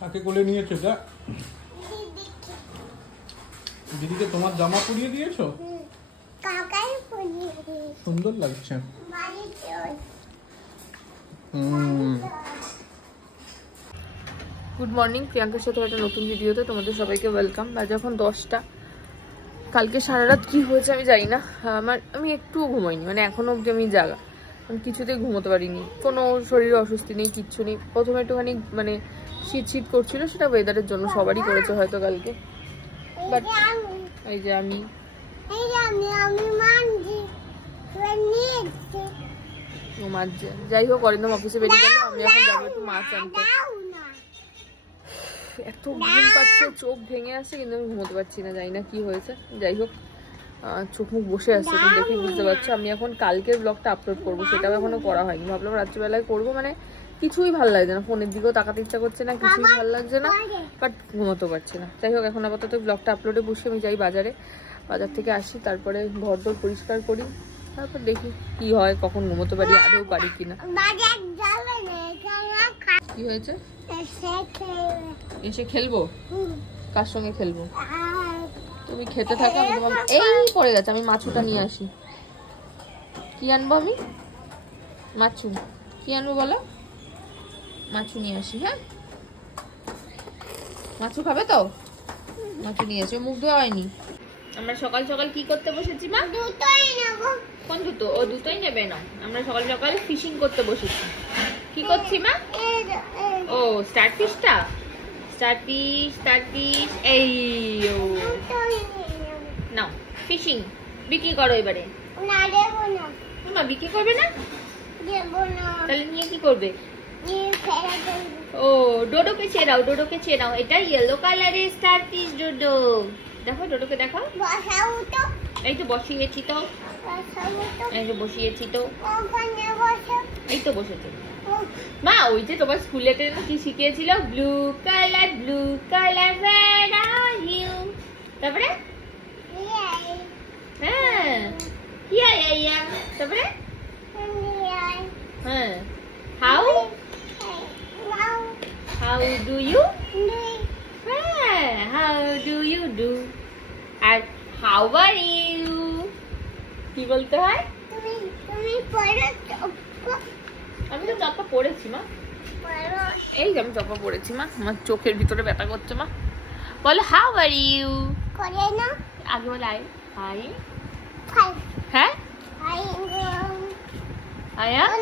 কাকে কোলে নিয়েছো? যা দিদিকে তোমার জামা পরিয়ে দিয়েছো? সুন্দর লাগছে। গুড মর্নিং, প্রিয়াঙ্কার সাথে একটা নতুন ভিডিওতে তোমাদের সবাইকে ওয়েলকাম। আর যখন 10টা, কালকে সারা রাত কি হয়েছে আমি জানি না। আমি একটুও ঘুমাইনি, মানে এখনো অব্দি আমি জাগা, আমি কিছুতেই ঘুমোতে পারিনি। কোনো শরীরে অস্বস্তি নেই, কিচ্ছু নেই। প্রথমে একটুখানি মানে শীত করছিল, সেটা ওয়েদারের জন্য, সবারই করেছে হয়তো কালকে। বাট এই যে আমি মাঝে যাই হোক, অরিন্দম অফিসে বেরিয়ে গেল, আমি এখন যাবো একটু মাছ আনতে। এত ঘুম পাচ্ছে, চোখ ভেঙে আসছে, কিন্তু আমি ঘুমোতে পারছি না, জানি না কি হয়েছে। যাই হোক, চোখ মুখ বসে আসছে, তুমি দেখে বুঝতে পারছো। আমি এখন কালকের ব্লগটা আপলোড করবো, সেটাও এখনো করা হয়নি। ভাবলাম রাত্রিবেলায় করবো, মানে কিছুই ভালো লাগছে না, ফোনের দিকেও তাকাতে ইচ্ছা করছে না, কিছুই ভালো লাগছে না, বাট ঘুমোতে পারছি না। যাই হোক, এখন আপাতত ব্লগটা আপলোডে বসে আমি যাই বাজার থেকে আসি, তারপরে ঘর দর পরিষ্কার করি, তারপর দেখি কি হয়, কখন ঘুমোতে পারি, আদৌ পারি কিনা। কি হয়েছে? এসে খেলবো? কার সঙ্গে খেলবো? তুমি খেতে থাকো, আমি তোমার এই পড়ে গেছে, আমি মাছুটা নিয়ে আসি। কি আনবো আমি? মাছু। কি আনবো বলো? মাছু নিয়ে আসি। হ্যাঁ, মাছু খাবে তো? মাছু নিয়ে আসি। মুখ ধোয়া হয়নি। আমরা সকাল সকাল কি করতে বসেছি মা? দুটোই নেব। কোন দুটো? ও দুটোই নেবে না। আমরা সকাল সকাল ফিশিং করতে বসেছি। কি করছি মা? ও স্টার ফিশটা, স্টার ফিশ এই ও নাও ফিশিং বিক্রি করো এবারে। না দেব না মা, বিক্রি করবে না? দেব না। তাহলে নিয়ে কি করবে? নিয়ে ফেলে দেব। ও ডোডোকে ছেড়ে দাও, এটা ইয়েলো কালারের স্টার ফিশ। ডোডো দেখো, ডোডোকে দেখাও। বসাও তো। এই তো বসিয়েছি তো। এই তো বসিয়েছি তো। ওখানে বসো। এই তো বসেছে মা। ওই যে তোমার স্কুলেতে কি শিখিয়েছিল? Blue colour where are you. তারপরে হ্যাঁ ইয়া তারপরে হ্যাঁ হাউ ডু ইউ। হ্যাঁ হাউ ডু ইউ ডু। আর হাউ আর ইউ কি বলতে হয়? তুমি পড়েছো? আমি তো চপ্পা পড়েছি মা। এই যে আমি চপ্পা পড়েছি মা, আমার চোখের ভিতরে ব্যথা করছে মা। বলো হাউ আর ইউ। করে না, আগে বলে আই আই হ্যাঁ আই এম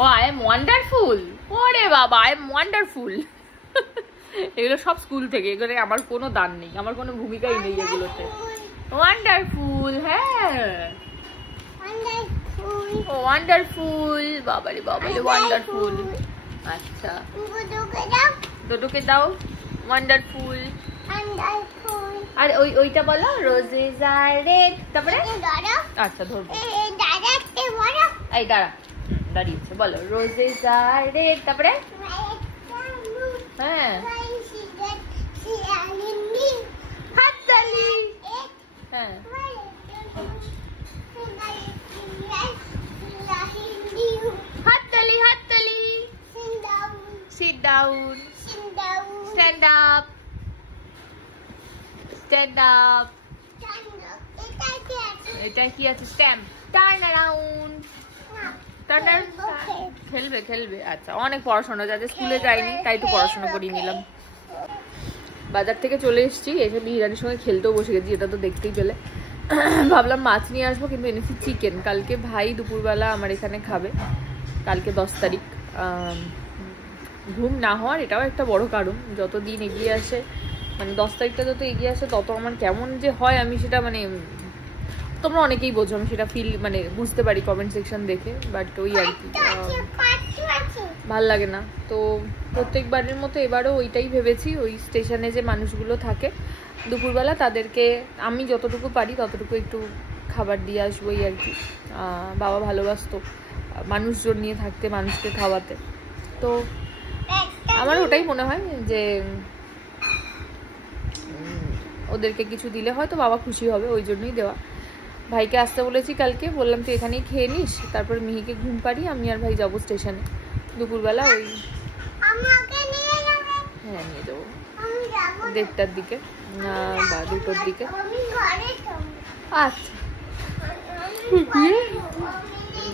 ও আই এম ওয়ান্ডারফুল। ওরে বাবা, আই এম ওয়ান্ডারফুল। এগুলো সব স্কুল থেকে, এগুলো আমার কোনো দান নেই, আমার কোনো ভূমিকাই নেই এগুলোতে। ওয়ান্ডারফুল, হ্যাঁ ওয়ান্ডারফুল। বাবারে ওয়ান্ডারফুল। আচ্ছা ডোডোকে দাও ওয়ান্ডারফুল। আর ওইটা বলো রোজেস আর রেড। তারপরে আচ্ছা ধরবো। এই দাঁড়া, দাঁড়িয়েছে, বলো রোজেস আর রেড। তারপরে হ্যাঁ হাততালি। হ্যাঁ হাততালি। Sit down. Stand up. এটা কি আছে? স্ট্যাম্প। Turn around. খেলবে। আচ্ছা, অনেক পড়াশোনা, যাতে স্কুলে যাইনি তাই একটু পড়াশোনা করিয়ে নিলাম। বাজার থেকে চলে এসেছি, এসে বিরিয়ানির সঙ্গে খেলতেও বসে গেছি, এটা তো দেখতেই পেলে। ভাবলাম মাছ নিয়ে আসবো, কিন্তু এনেছি চিকেন। কালকে ভাই দুপুরবেলা আমার এখানে খাবে, কালকে 10 তারিখ। ঘুম না হওয়ার এটাও একটা বড় কারণ। যত দিন এগিয়ে আসে, মানে 10 তারিখটা যত এগিয়ে আসে, তত আমার কেমন যে হয় আমি সেটা মানে তোমরা অনেকেই বোঝো, আমি সেটা মানে বুঝতে পারি কমেন্ট সেকশন দেখে। বাট ওই আর কি, ভাল লাগে না। তো প্রত্যেকবারের মতো এবারও ওইটাই ভেবেছি, ওই স্টেশনে যে মানুষগুলো থাকে দুপুরবেলা, তাদেরকে আমি যতটুকু পারি ততটুকু একটু খাবার দিয়ে আসবো, এই আর কি। বাবা ভালোবাসতো মানুষজন নিয়ে থাকতে, মানুষকে খাওয়াতে। তো আমার ওটাই মনে হয় যে ওদেরকে কিছু দিলে হয়তো বাবা খুশি হবে, ওই জন্যই দেওয়া। ভাইকে আসতে বলেছি কালকে, বললাম তুই এখানেই খেয়ে নিস, তারপর মিহিকে ঘুম পাড়ি, আমি আর ভাই যাবো স্টেশনে। দুপুরবেলা ওই আমাকে নিয়ে যাবে। হ্যাঁ নিয়ে যাবো আমি যাবো না। 1:30টার দিকে বা 2টোর দিকে। আমি ঘরে যাবো। আচ্ছা আমি ঘরে যাবো।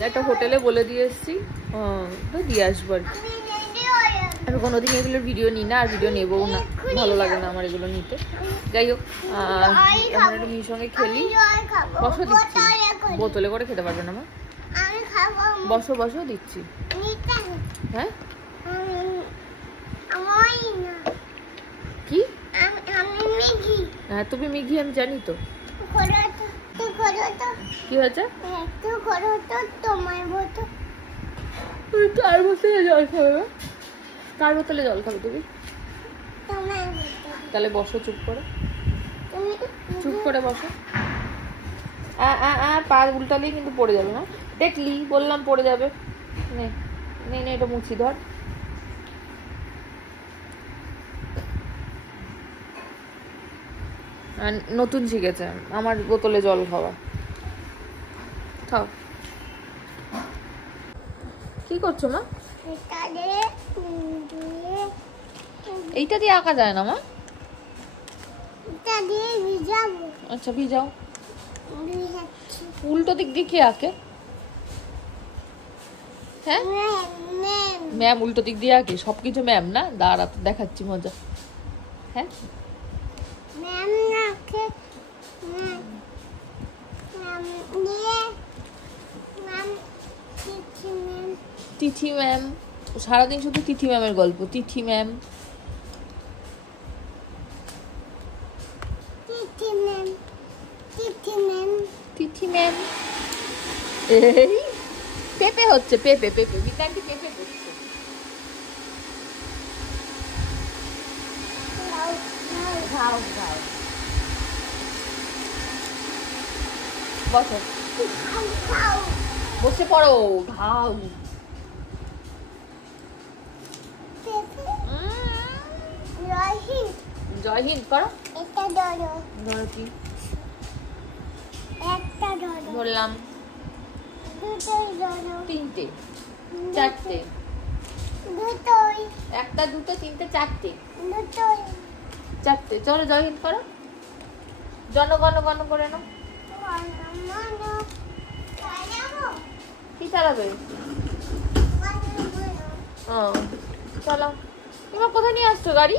একটা হোটেলে বলে দিয়ে এসছি, তো দিয়ে আসবো আর কি। আমি রেডি হয়ে যাবো। আমি কোনোদিন এগুলোর ভিডিও নিই না, আর ভিডিও নেবও না, ভালো লাগে না আমার এগুলো নিতে। যাই হোক, এখন একটু মিহির সঙ্গে খেলি। আমি জল খাবো। বসো দিচ্ছি, বোতলে করে। বোতলে করে খেতে পারবে না মা। আমি খাবো। বসো বসো দিচ্ছি। নিতে হবে। হ্যাঁ আমি না। কি? আমি মিঘি। হ্যাঁ তুমি মিঘি, আমি জানি তো। করো তো, তুই করো তো। কি হয়েছে? তুই করো তো, তোমার বোতল। কার বোতলে জল খাবে? কার বোতলে জল খাবে তুমি? তোমার বোতল। তাহলে বসো চুপ করে, তুমি চুপ করে বসো। পা উল্টালেই কিন্তু পড়ে যাবে না, দেখলি বললাম পড়ে যাবে। নে নে নে, এটা মুছি ধর। আর নতুন শিখেছে আমার বোতলে জল খাওয়া। খাও। কি করছো মা? এটা দিয়ে এইটা দিয়ে আঁকা যায় না মা। এটা দিয়ে ভিজাবো। আচ্ছা ভিজাও। ভিজাচ্ছি। উল্টো দিক দিয়ে কে আঁকে? হ্যাঁ ম্যাম। ম্যাম উল্টো দিক দিয়ে আঁকে, সবকিছু ম্যাম না। দাঁড়া তো দেখাচ্ছি মজা। হ্যাঁ ম্যাম নাকে ম্যাম দিয়ে ম্যাম তিথি ম্যাম। তিথি ম্যাম, সারাদিন শুধু তিথি ম্যামের গল্প। তিথি ম্যাম, তিথি ম্যাম। তিথি ম্যাম। তিথি ম্যাম। এই পেঁপে হচ্ছে, পেঁপে পেঁপে বিদ্যান্তি পেঁপে করছে। লাউ লাউ ঘাও ঘাও। বসো, খাও খাও। বসে পড়ো। ঘাও। পেঁপে রহি জয় হিন্দ করো। এটা ধরো। ধরো কি? একটা ধরো। ধরলাম। দুটোই ধরো। 3টে 4টে। দুটোই। একটা দুটো তিনটে চারটে। দুটোই। 4টে। চলো জয় হিন্দ করো। জনগণ গণ করে নাও। মানো চালাবো। কি চালাবে? ও চলো। এবার কোথায় নিয়ে আসছো গাড়ি?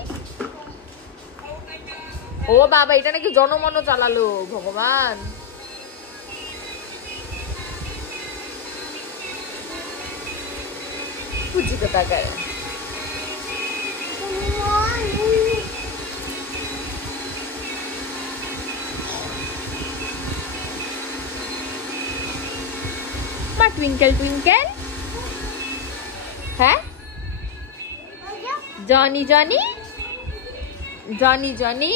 ও বাবা, এটা নাকি জনমন চালালো। ভগবান, বুঝতে তাকায়। মা টুইঙ্কেল টুইঙ্কেল। হ্যাঁ জনি জনি জনি জনি।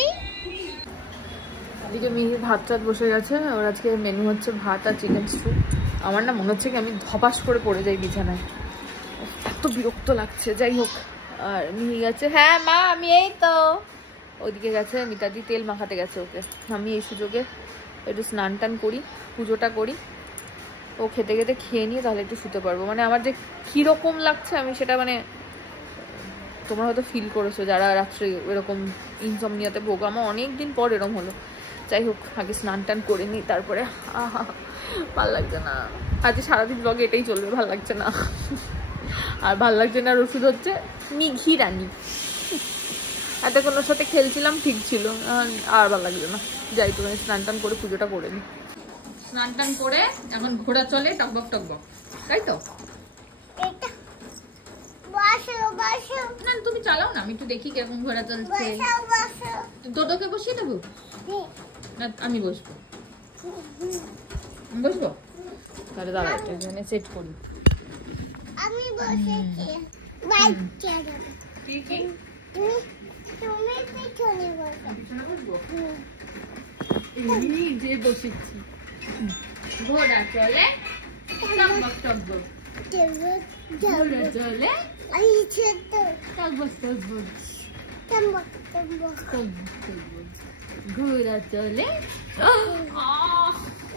এদিকে মিহির ভাত টাত বসে গেছে। ওর আজকে মেনু হচ্ছে ভাত আর চিকেন স্টু। আমার না মনে হচ্ছে কি আমি ধপাস করে পড়ে যাই বিছানায়, এত বিরক্ত লাগছে। যাই হোক, আর মিহি গেছে। হ্যাঁ মা আমি এই তো। ওইদিকে গেছে মিতাদি, তেল মাখাতে গেছে ওকে। আমি এই সুযোগে একটু স্নান টান করি, পুজোটা করি। ও খেতে খেতে খেয়ে নিয়ে তাহলে একটু শুতে পারবো। মানে আমার যে কীরকম লাগছে আমি সেটা মানে তোমরা হয়তো ফিল করেছো যারা রাত্রে এরকম ইনসমনিয়াতে ভোগ। আমার অনেকদিন পর এরকম হলো। যাই হোক, আগে স্নান টান করে নিই, তারপরে ভাল লাগছে না। আজকে সারাদিন ব্লগে এটাই চলবে, ভাল লাগছে না। আর ভাল লাগছে না ওষুধ হচ্ছে মিঘি রানী। এতক্ষণ ওর সাথে খেলছিলাম, ঠিক ছিল। আর ভাল লাগছে না। যাই তো স্নান টান করে পুজোটা করে নিই। স্নান টান করে এখন ঘোড়া চলে টকবক টকবক, তাই তো? এটা বসো বসো। না তুমি চালাও না, আমি একটু দেখি কিরকম ঘোড়া চলছে। বসো বসো। টোটোকে বসিয়ে দেবো না আমি বসবো? বসবো তাহলে দাঁড়া একটু এখানে সেট করি। আমি বসেছি। বাইক চালাবো। তুমি তুমি পিছনে বসো। এই যে বসেছি। ঘোড়া চলে টকবক টকবক, ঘোড়া চলে এই ছোট টকবক টকবক, টম্বক টম্বক। টকবক টকবক, ঘোড়া চলে।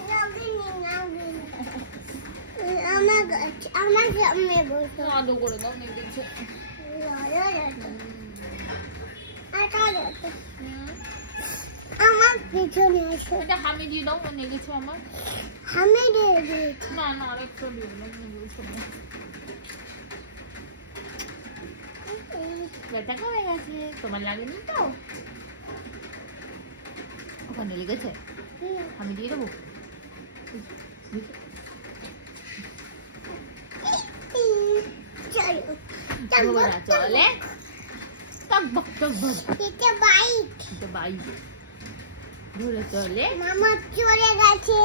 নাগিনি নাগিনি আমার সামনে বসো। আদৌ করে দাও নেগেছে। আমার পিছনে আসো। এটা হামি দিয়ে দাও, ও নেগেছে আমার। আমি দিয়ে দিয়েছি। না না আরেকটা দিয়ে দাও, নেগেছে না। ব্যথা কমে গেছে, তোমার লাগেনি তো? ওখানে লেগেছে, আমি দিয়ে দেবো। চলে ধরে চলে। মামা চলে গেছে।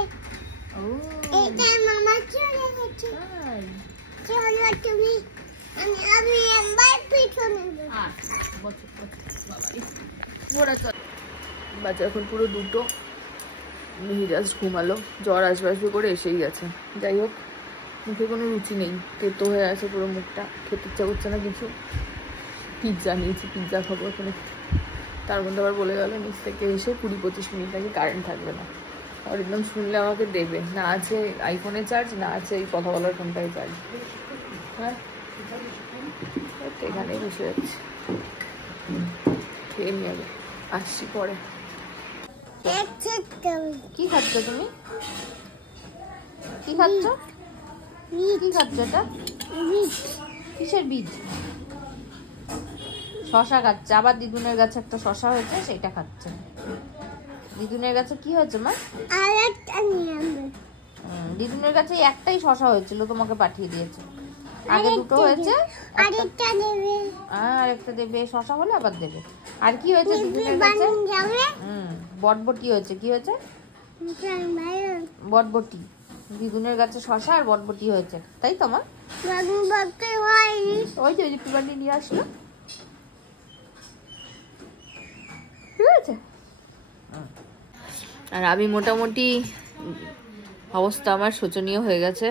এটা মামা চলে গেছে। চলো তুমি, আমি একবার পিছনে বাচ্চা এখন পুরো দুটো, মিহিরাজ ঘুমালো, জ্বর আসবে আসবে করে এসেই গেছে। যাই হোক, মুখে কোনো রুচি নেই, তেতো হয়ে আছে পুরো মুখটা, খেতে ইচ্ছা করছে না কিছু। পিৎজা নিয়েছি, পিৎজা খাবো এখানে। তার মধ্যে আবার বলে গেল নিচ থেকে এসে 20-25 মিনিট আগে কারেন্ট থাকবে না। আর একদম শুনলে আমাকে দেবে না, আছে আইফোনে চার্জ, না আছে এই কথা বলার ফোনটাই চার্জ। হ্যাঁ, এখানেই বসে যাচ্ছে, খেয়ে নিয়ে যাবে, আসছি পরে। কি খাচ্ছ তুমি? কি খাচ্ছ? কি খাচ্ছ এটা? কিসের বীজ? শশা খাচ্ছে। আবার দিদুনের গাছে একটা শশা হয়েছে, সেটা খাচ্ছে। দিদুনের গাছে কি হয়েছে মা? দিদুনের গাছে একটাই শশা হয়েছিল, তোমাকে পাঠিয়ে দিয়েছে। আগে দুটো হয়েছে, আরেকটা দেবে। শশা হলে আবার দেবে। আর কি হয়েছে দিদুনের গাছে? বটবটি হয়েছে। কি হয়েছে? বটবটি। দিদুনের গাছে শশা আর বটবটি হয়েছে, তাই তো মা? ওই যে পিবান্ডি নিয়ে আসলো, ঠিক আছে। আর আমি মোটামুটি অবস্থা আমার শোচনীয় হয়ে গেছে।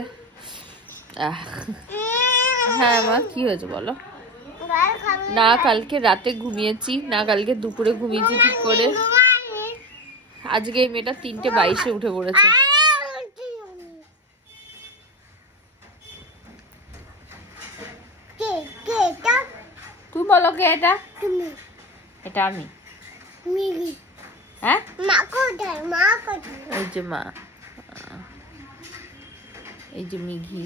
হ্যাঁ মা, কি হয়েছে বলো? না কালকে রাতে ঘুমিয়েছি, না কালকে দুপুরে ঘুমিয়েছি ঠিক করে। আজকে এই মেয়েটা 3:22-এ উঠে পড়েছে। তুই বলো কে এটা? এটা আমি। হ্যাঁ, এই যে মা, এই যে মিঘি।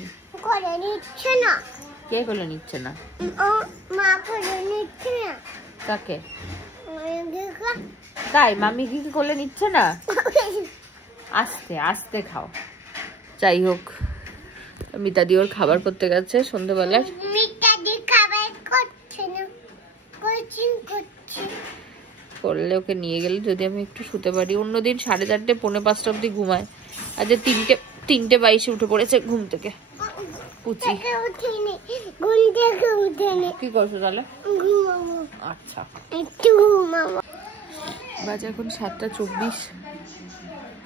কে কোলে নিচ্ছে না? কাকে? তাই মা মিঘি কোলে নিচ্ছে না? আস্তে আস্তে খাও। যাই হোক, মিতাদি ওর খাবার করতে গেছে সন্ধ্যেবেলা। করলে ওকে নিয়ে গেলে যদি আমি একটু শুতে পারি। অন্যদিন 4:30, 4:45 অব্দি ঘুমায়। আজ 3:22-এ উঠে পড়েছে ঘুম থেকে। পুচি কি করছো তাহলে? আচ্ছা, বাজে এখন 7:24।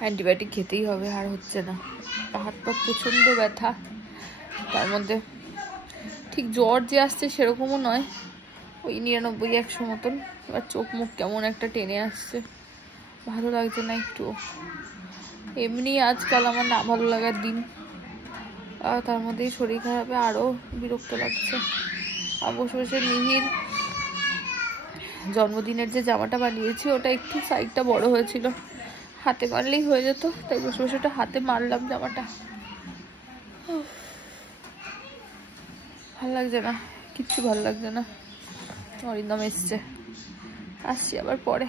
অ্যান্টিবায়োটিক খেতেই হবে, আর হচ্ছে না। হাত পা প্রচন্ড ব্যথা, তার মধ্যে ঠিক জ্বর যে আসছে সেরকমও নয়, ওই 99-100 মতন। এবার চোখ মুখ কেমন একটা টেনে আসছে, ভালো লাগছে না একটু। এমনি আজকাল আমার না ভালো লাগার দিন, আর তার মধ্যেই শরীর খারাপে আরো বিরক্ত লাগছে। আর বসে বসে মিহির জন্মদিনের যে জামাটা বানিয়েছি, ওটা একটু সাইডটা বড় হয়েছিল, হাতে মারলেই হয়ে যেত, তাই বসে বসে ওটা হাতে মারলাম জামাটা। ভাল লাগছে না, কিচ্ছু ভাল লাগছে না। অরিন্দম এসছে, আসছি আবার পরে।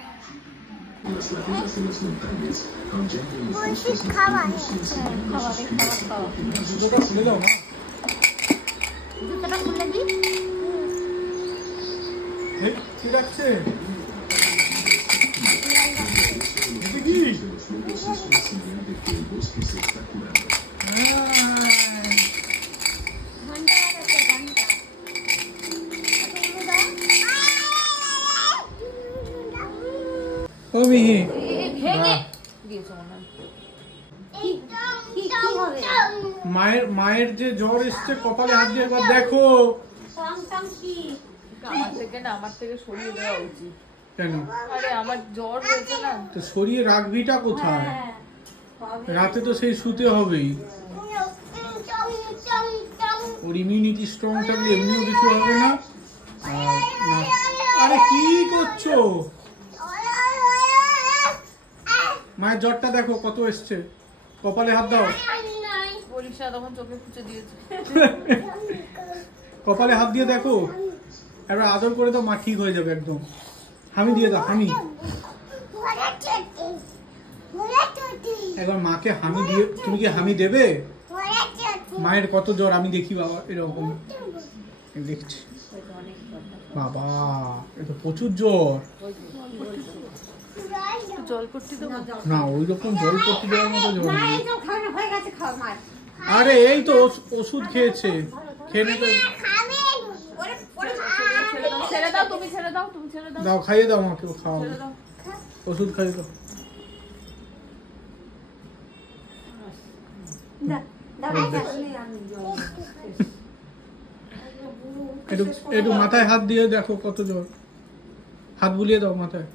ও মিহি, মায়ের যে জ্বর এসছে, কপালে হাত দিয়ে একবার দেখো। আমার থেকে সরিয়ে দেওয়া উচিত। কেন? আরে আমার জ্বর হয়েছে না তো, সরিয়ে রাখবিটা কোথায়? রাতে তো সেই শুতে হবেই। ওর ইমিউনিটি স্ট্রং থাকলে এমনিও কিছু হবে না। আরে কি করছো? মায়ের জ্বরটা দেখো কত এসছে, কপালে হাত দাও। বলিসা তখন চোখে ফুঁচে দিয়েছে। কপালে হাত দিয়ে দেখো, এবার আদর করে দাও, মা ঠিক হয়ে যাবে একদম। হামি দিয়ে দাও, হামি। একবার মাকে হামি দিয়ে, তুমি কি হামি দেবে? মায়ের কত জ্বর আমি দেখি বাবা, এরকম দেখছি বাবা, এটা প্রচুর জ্বর। জল করতে দেবো না, ওই রকম জল করতে দেওয়ার মতো জ্বর নেই। আরে এই তো ওষুধ খেয়েছে, খেয়ে নিতে ছেড়ে দাও, তুমি ছেড়ে দাও, তুমি ছেড়ে দাও। দাও, খাইয়ে দাও আমাকে, খাওয়া ওষুধ খাইয়ে দাও। একটু মাথায় হাত দিয়ে দেখো কত জ্বর, হাত বুলিয়ে দাও মাথায়,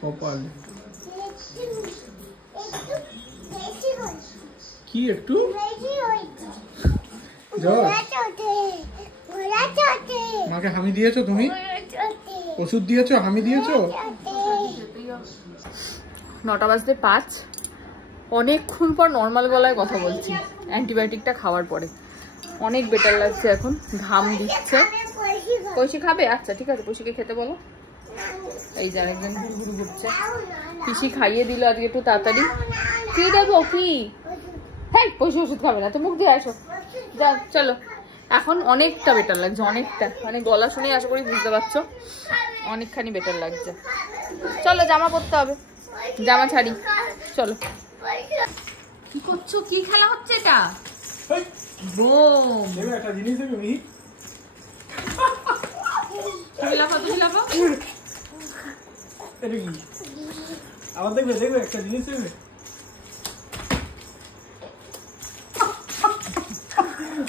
কপালে। কি একটু জ্বর? মাকে হামি দিয়েছো তুমি? ওষুধ দিয়েছো, হামি দিয়েছো? 9টা বাজতে 5, অনেকক্ষণ পর নর্মাল গলায় কথা বলছি অ্যান্টিবায়োটিকটা খাওয়ার পরে। অনেক বেটার লাগছে এখন, ঘাম দিচ্ছে। কৈশি খাবে? আচ্ছা ঠিক আছে, কৈশিকে খেতে বলো। এই যে আরেকজন ঘুরঘুরু ঘুরছে। পিসি খাইয়ে দিল আজকে একটু তাড়াতাড়ি। কি দেবো কি? হ্যাঁ, কৈশি ওষুধ খাবে না তো, মুখ দিয়ে আসো, যাও চলো। এখন অনেকটা বেটার লাগছে, অনেকটা, মানে গলা শুনে আশা করি বুঝতে পারছো অনেকখানি বেটার লাগছে। চলো জামা পরতে হবে, জামা ছাড়ি, চলো। কি করছো? কি খেলা হচ্ছে এটা? বোম। একটা জিনিস দেবে মি? তুমি লাফাও, তুমি লাফাও। এটা কি? আবার দেখবে, দেখবে একটা জিনিস দেবে।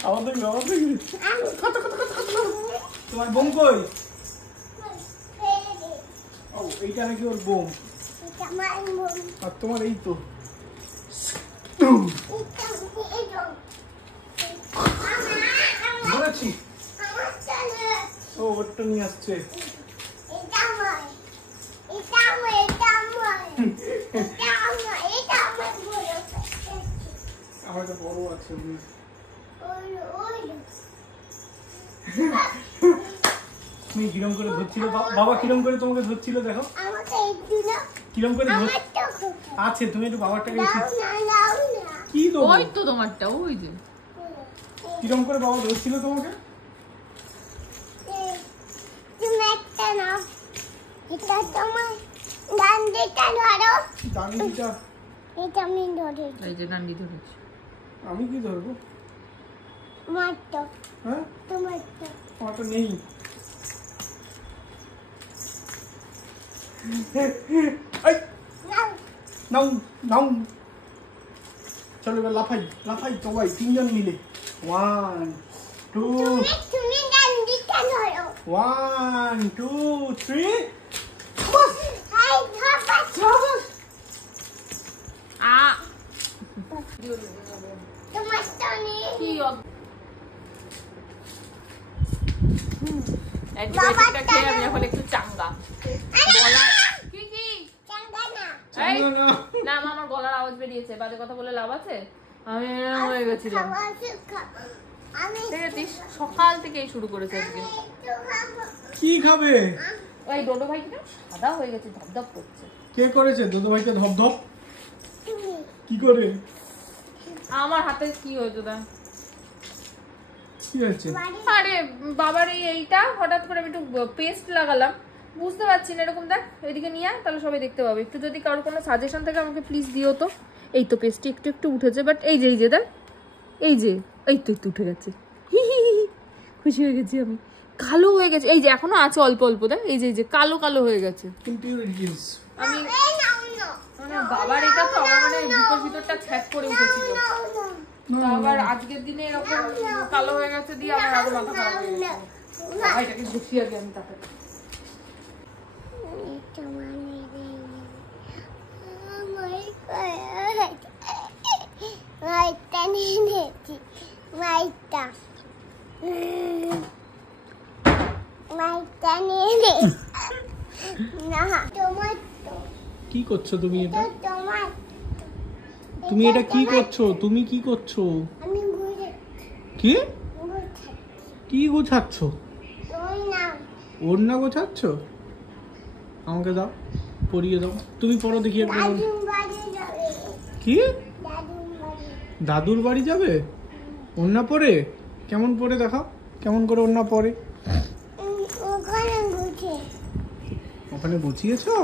আবার দেখবে, আবার দেখবে। তোমার বোম কই? ও, এইটা নাকি ওর বোম। আর তোমার এই তো বলেছি। ও, ওরটা নিয়ে আসছে। আমার একটা বড় আছে। তুমি কিরম করে ধরছিল বাবা? কিরম করে তোমাকে ধরছিল দেখো, কিরম করে আছে। তুমি একটু বাবারটাকে কি দেবো? ওই তো তোমারটা, ওই যে কিরম করে বাবা ধরছিল তোমাকে? আমি কি ধরবো? হ্যাঁ, তোমারটা নেই। নাও নাও, চলো এবার লাফাই, লাফাই সবাই তিনজন মিলে। 1 2 1 2 3। অ্যান্টিবায়োটিকটা খেয়ে আমি এখন একটু চাঙ্গা। কি কি? না, আমার গলার আওয়াজ বেরিয়েছে, বাজে কথা বলে লাভ আছে? আমি হয়ে গেছিলাম। সকাল থেকেই শুরু করেছে আজকে। কি খাবে? ওই ডোডো ভাই কিনা সাদা হয়ে গেছে, ধপধপ করছে। কে করেছে ডোডো ভাইকে ধপধপ? কি করে? আমার হাতে কি হয়েছে? কি হয়েছে? আরে বাবার এইটা হঠাৎ করে আমি একটু পেস্ট লাগালাম, বুঝতে পারছি না। এরকম দেখ, এদিকে নিয়ে আয়, তাহলে সবাই দেখতে পাবে। একটু যদি কারোর কোনো সাজেশন থাকে আমাকে প্লিজ দিও তো। এই তো পেস্টটি একটু একটু উঠেছে, বাট এই যে দেখ, এই তো একটু উঠে গেছে। খুশি হয়ে গেছি আমি। কালো হয়ে গেছে, এই যে এখনো আছে অল্প অল্প, দেখ এই যে কালো কালো হয়ে গেছে। আমি মানে বাবার এটা তো আমার মানে বুকের ভিতরটা ছ্যাপ করে উঠেছিল, আবার আজকের দিনে এরকম কালো হয়ে গেছে দিয়ে আমার আরো মাথা খারাপ হয়ে গেছে। এটাকে বসি আগে আমি তাড়াতাড়ি। মাইটা মাইটা নিয়ে নে না টমেটো কি করছো তুমি এটা? টমেটো তুমি এটা কি করছো? তুমি কি করছো? আমি ঘুরে কি ঘুরে কি গোছাচ্ছ? ওই না ওড়না গোছাচ্ছ? আমাকে দাও, পরিয়ে দাও। তুমি পরো দেখি একটু। দাদু বাড়ি যাবে কি দাদু বাড়ি দাদুর বাড়ি যাবে? ওড়না পরে? কেমন পরে দেখাও, কেমন করে ওড়না পরে? ওখানে ঘুরে ওখানে বুঝিয়েছো?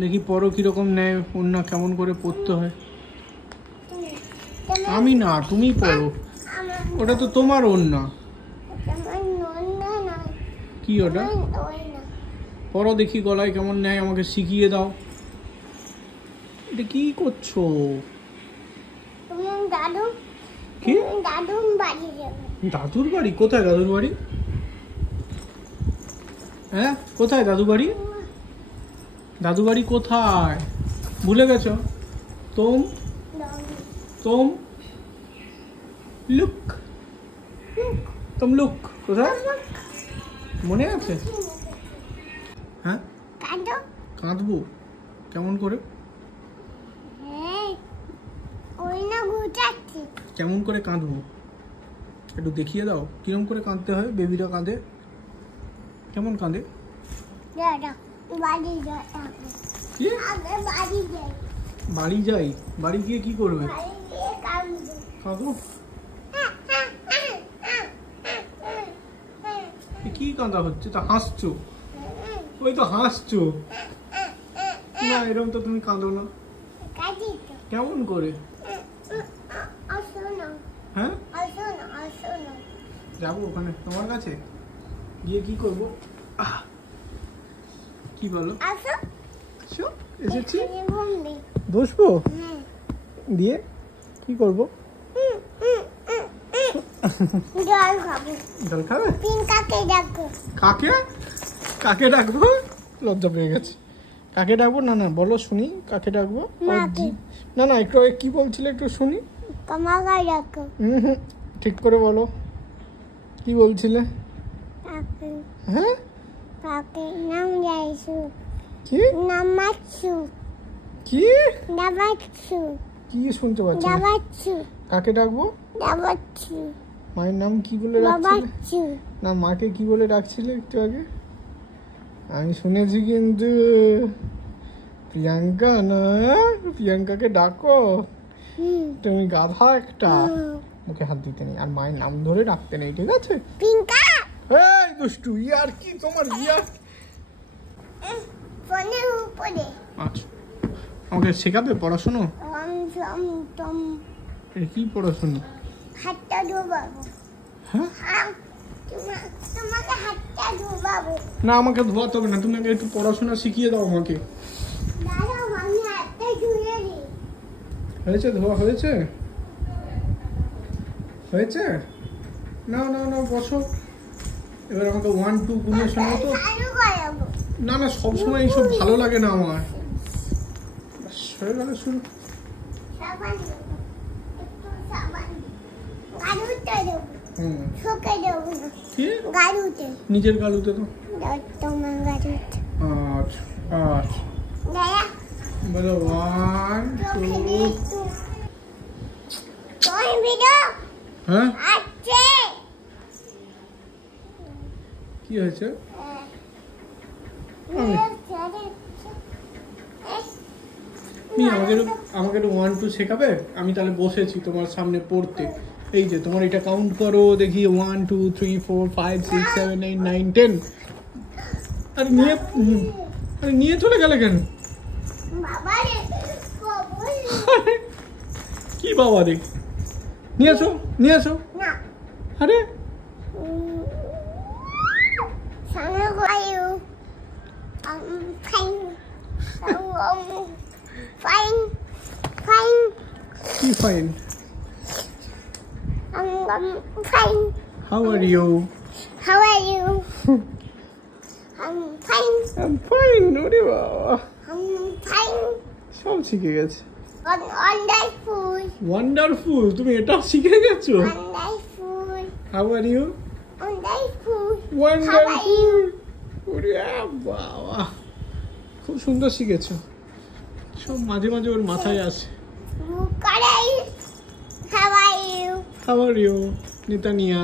দেখি পরো কিরকম নেয় ওড়না, কেমন করে পরতে হয়। আমি না, তুমি পরো। আমার ওটা তো তোমার ওড়না। আমার নন্না না কি ওটা? ওই না পরো দেখি গলায় কেমন নেয়, আমাকে শিখিয়ে দাও। এটা কি করছো? তুমি দাদু কি দাদু বাড়ি যাবে দাদুর বাড়ি? কোথায় দাদুর বাড়ি? হ্যাঁ, কোথায় দাদু বাড়ি? দাদু বাড়ি কোথায় ভুলে গেছো? তোম তোম লুক তোম লুক কোথায় মনে আছে? হ্যাঁ, কাঁদো কাঁদবো কেমন করে? হ্যাঁ ওই না ঘুরাচ্ছি কেমন করে কাঁদবো একটু দেখিয়ে দাও। কিরম করে কাঁদতে হয়? বেবিরা কাঁদে কেমন কাঁদে? দাদা বাড়ি যাই কি আগে বাড়ি যাই বাড়ি যাই? বাড়ি গিয়ে কি করবে? বাড়ি গিয়ে কাঁদবো কাঁদো? এ কি কাঁদা হচ্ছে? তা হাসছো? ওই তো হাসছো না, এরকম তো তুমি কাঁদো না। কাঁদি তো কেমন করে? আসো না হ্যাঁ, আসো না আসো না যাবো ওখানে তোমার কাছে গিয়ে কি করবো? আহ! কি বলো? আসো আসো, এসেছি। এখানে ঘুমবি বসবো হ্যাঁ দিয়ে কি করবো? জল খাবো জল খাবে? পিঙ্কাকে ডাকো কাকে? কাকে ডাকবো? লজ্জা পেয়ে গেছে। কাকে ডাকবো? না না বলো শুনি, কাকে ডাকবো? মাকে। না না, একটু আগে কি বলছিলে একটু শুনি। কামাকা ডাকো হুম, ঠিক করে বলো, কি বলছিলে? কাকে হ্যাঁ, কাকে নাম যাইছু কি নামাচ্ছু কি ডাবাচ্ছু কি শুনতে পাচ্ছি না। ডাবাচ্ছু কাকে ডাকবো? ডাবাচ্ছু মায়ের নাম কি বলে ডাকছিলে? ডাবাচ্ছু না, মাকে কি বলে ডাকছিলে একটু আগে? আমি শুনেছি কিন্তু প্রিয়াঙ্কা না, প্রিয়াঙ্কাকে ডাকো তুমি গাধা একটা। মুখে হাত দিতে নেই আর মায়ের নাম ধরে ডাকতে নেই, ঠিক আছে? পিঙ্কা এই দুষ্টু, ইয়ার কি তোমার ইয়ার? ফোনের উপরে আচ্ছা, আমাকে শেখাবে পড়াশুনো? সম টম এটা কি পড়াশুনো? হাতটা ধোবাবো হ্যাঁ, তোমাকে হাতটা ধোবাবো না আমাকে ধোয়াতে হবে না, তুমি আগে একটু পড়াশোনা শিখিয়ে দাও আমাকে। দাদা আমি হাতটা ধুয়ে দিই হয়েছে? ধোয়া হয়েছে? হয়েছে? না না না, বসো। এবার আমাকে 1 2 গুনে শোনাও তো। চালু করাবো না না, সবসময় এইসব ভালো লাগে না আমার। ব্যাস, হয়ে গেল শুরু। সাবান দেবো একটু সাবান গাড়ুতে দেবো হুম, শুকে দেবো না কি গাড়ুতে নিজের গালুতে তো? তোমার গাড়ুতে আচ্ছা আচ্ছা, দাদা বলো 1 চোখে 2। একটু তোর ভিডিও হ্যাঁ, আছে কি হয়েছে? আমাকে একটু 1 2 শেখাবে? আমি তাহলে বসেছি তোমার সামনে পড়তে। এই যে তোমার এটা কাউন্ট করো দেখি, 1 2 3 4 5 6 7 8 9 10। আরে নিয়ে চলে গেলে কেন? বাবা রে কবুল কি বাবা রে? নিয়ে আসো, নিয়ে আসো। না আরে সামনে গায়ু ফাইন ফাইন ফাইন কি fine? Fine how are you? How are you? I'm fine. I am fine. ওরে বাবা, I'm fine. সব শিখে গেছে। Wonderful. ওয়ান্ডারফুল, তুমি এটা শিখে গেছো? Wonderful. How are you? Wonderful. Wonderful. ওরে বাবা, খুব সুন্দর শিখেছো। সব মাঝে মাঝে ওর মাথায় আসে। Bukarai. How are you? How are you Nitanya?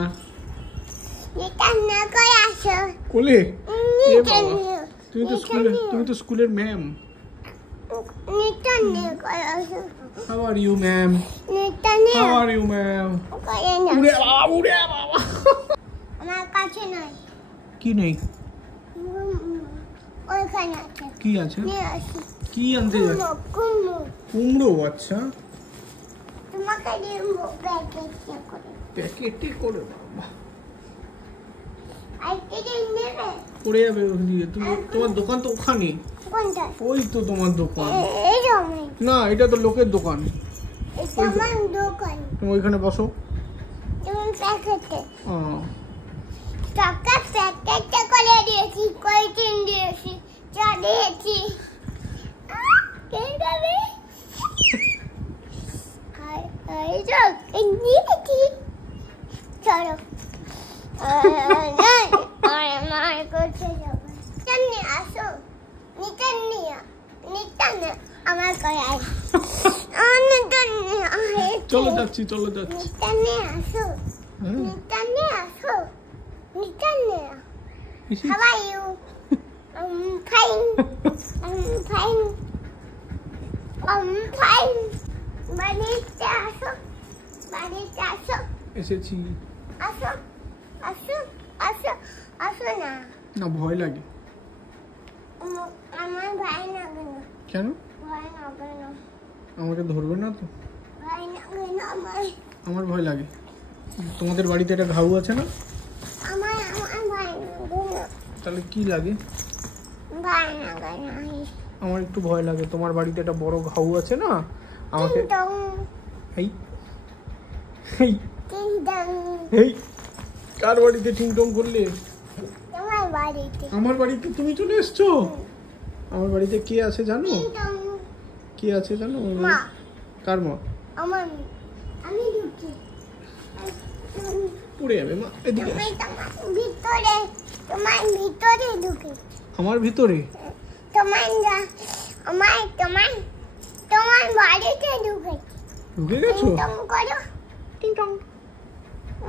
Nitanya koyaso. কোলে? এ বাবা, Nitanya. তুমি তো স্কুলের ma'am. Nitanya koyaso. How are you ma'am? Nitanya. How are you ma'am? Koyana. উড়ে বাবা। আমার কাছে নাই। কি নেই? ওইখানে আছে। কি আছে? নিয়ে আসি। কি আনতে যাচ্ছ? কুমড়ো। কুমড়ো, আচ্ছা। তোমাকে দিব প্যাকেটে করে। প্যাকেটে করে বাবা। আইতে নেবে? পড়ে যাবে ওদিকে। তোমার দোকান তো ওখানে। কোনটা? ওই তো তোমার দোকান। এই জমি। না, এটা তো লোকের দোকান। এটা আমার দোকান। তুমি ওইখানে বসো। তুমি প্যাকেটে। ও, টাকা প্যাকেটে করে দিয়েছি, কয়দিন দিয়েছি, চা দিয়েছি। কে যাবে? এই তো দিয়েছি। চলো। মার করছে যাবে। নিতান্নি আসো। নিতান্নি আমার করে আয়। নিতান্নি চলো যাচ্ছি। নিতান্নি আসো। Nitanya, so Nitanya, how are you? Fine. Fine. Fine. Banita, so. এসেছি। আসো না। না, ভয় লাগে। আমার ভাই না কেন? কেন? ভাই না কেন? আমাকে ধরবে না তো? ভাই না কেন আমার ভয় লাগে। তোমাদের বাড়িতে একটা ঘাউ আছে না? আমার ভাই না কেন? তাহলে কি লাগে? ভাই না কেন? আমার একটু ভয় লাগে। তোমার বাড়িতে একটা বড় ঘাউ আছে না, আমাকে এই এই কার বাড়িতে টিংটং করলে? তোমার বাড়িতে। আমার বাড়িতে তুমি চলে এসছো? আমার বাড়িতে কে আছে জানো? কে আছে জানো? মা। কার মা? আমার আমি ঢুকি। পড়ে যাবে মা, এদিকে আসো। তোমার ভিতরে ঢুকে। আমার ভিতরে? তোমার বাড়িতে ঢুকে। ঢুকে গেছো? করো টিংটং।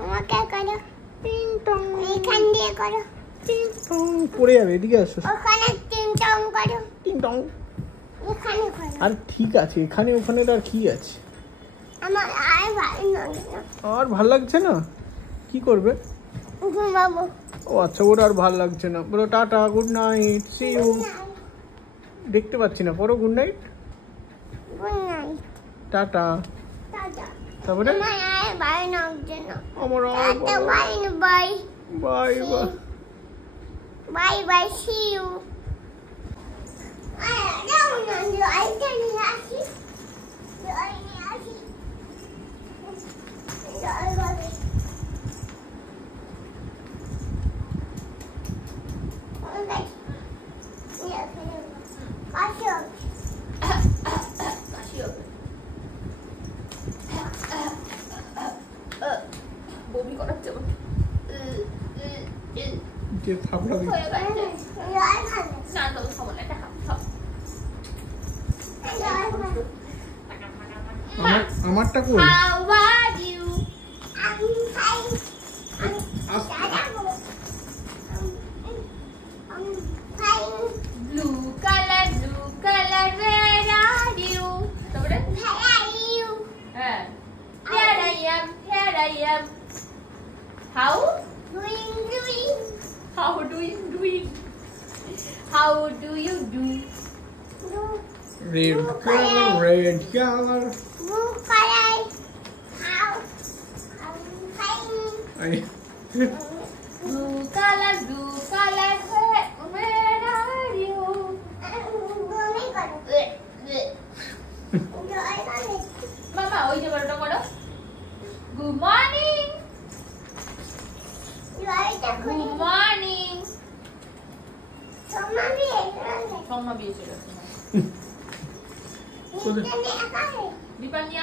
আমাকে করো টিংটং। এখান দিয়ে করো টিংটং। পড়ে যাবে, এদিকে আসো। ওখানে টিংটং করো টিংটং। এখানে করো। আর ঠিক আছে, এখানে ওখানে আর কি আছে? আমার আর ভালো লাগে না। আর ভাল লাগছে না? কি করবে? ঘুমাবো। ও আচ্ছা, ওর আর ভাল লাগছে না। বলো tata, good night, see you. দেখতে পাচ্ছি না, পড়ো good night. Good night. Tata. Tata. তারপরে আমার আর ভালো লাগছে না। আমার tata, bye bye. Bye bye. Bye bye, see you. বমি করাচ্ছে কে থাপড়াবে? না তো খাবো না, এটা খাও। আমারটা কই? How are you? Blue color, where are you? তারপরে হ্যাঁ, here I am. How do you do? Red color. Blue color. I Blue color, where are you? মামা ওই যে বড়টা করো। Good morning. Good morning. সম্মা বিয়ে চলে গেছে। দীপানিয়া খাবে? নিতানিয়া।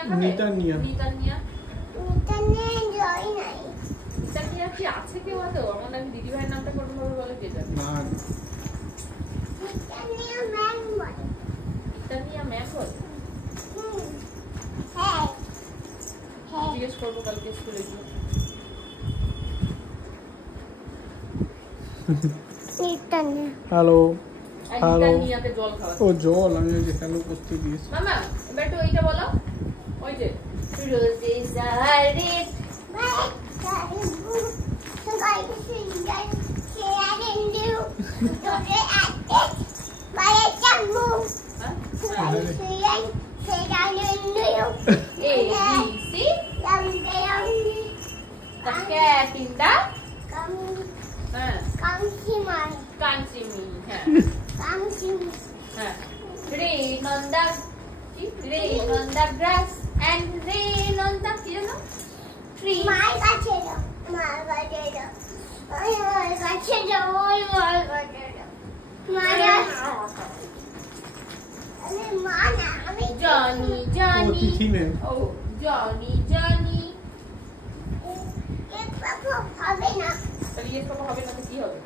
নিতানিয়া নিতানিয়া কি আছে কেউ হয়তো? আমার নাকি দিদি ভাইয়ের নামটা কোন ভাবে বলে কে জানে? না নিতানিয়া ম্যাম বলে? জিজ্ঞেস করবো কালকে স্কুলে গিয়ে। হ্যালো হ্যালো নিতানিয়াকে জল খাওয়া। ও জল আমি ওই যে হ্যালো করতে দিয়েছি। মামা এবার তো এইটা বলো, ওই যে রোজেস আর red. A B C the cat in the country me. Rain on the grass and rain on the tree. Johnny, ও Johnny. Tithi ma'am. Oh, Johnny, Johnny. তাহলে ইয়ে পাপা হবে না তো কি হবে?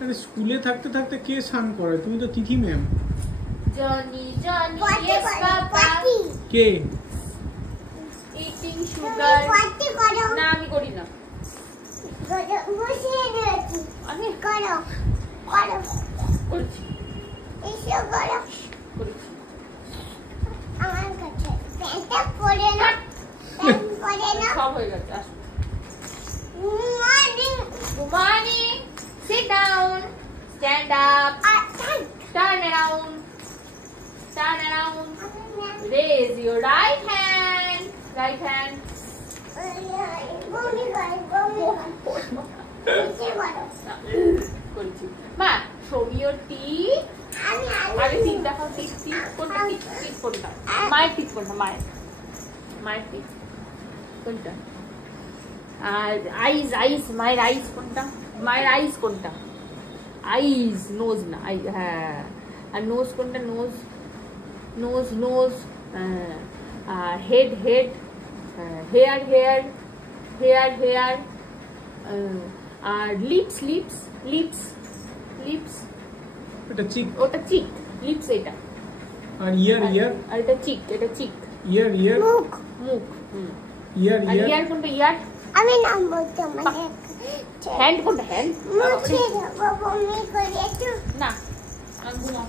আরে স্কুলে থাকতে থাকতে কে স্নান করে? তুমি তো Tithi ma'am. Johnny, Johnny, yes, Papa. কে? Eating sugar. না আমি করি না। আমি করছি। করেছি। সব হয়ে গেছে। আসো। Good morning. Sit down. Stand up. Turn around. Turn around. Raise your right hand. Right hand. করেছি। মা, show me your teeth. আগে teeth দেখাও, teeth, teeth কোনটা? teeth কোনটা? মায়ের teeth কোনটা? মায়ের teeth কোনটা? আর eyes মায়ের eyes কোনটা? মায়ের eyes কোনটা? eyes, nose না, হ্যাঁ। আর nose কোনটা? nose, আর head, hair, আর lips, এটা চিক। ওটা চিক, লিপস এটা। আর ইয়ার আর এটা চিক, এটা চিক। ইয়ার মুখ। ইয়ার আর ইয়ার কোনটা? ইয়ার। আমি নাম বলতে হ্যান্ড কোনটা? হ্যান্ড মুছে দেবো, বমি করেছো। না, আমি ঘুমাও।